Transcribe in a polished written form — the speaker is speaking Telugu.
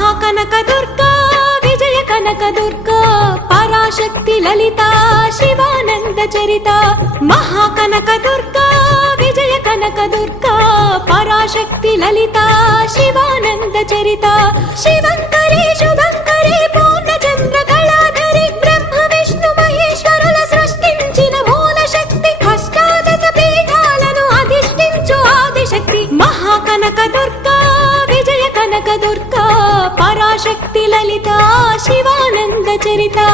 महाकनक दुर्गा विजय कनक दुर्गा पराशक्ति ललिता शिवानंद चरिता महाकनक दुर्गा विजय कनक दुर्गा पराशक्ति ललिता शिवानंद चरिता शिवंकरी शुभंकरी पूर्णचंद्र कलाधरी ब्रह्म विष्णु महेश्वरुల సృష్టించిన మూల శక్తి అష్టాదశ పీఠాలను అధిష్ఠించు ఆదిశక్తి महाकनक दुर्गा विजय कनक दुर्गा पराशक्ति ललिता शिवानंद चरिता।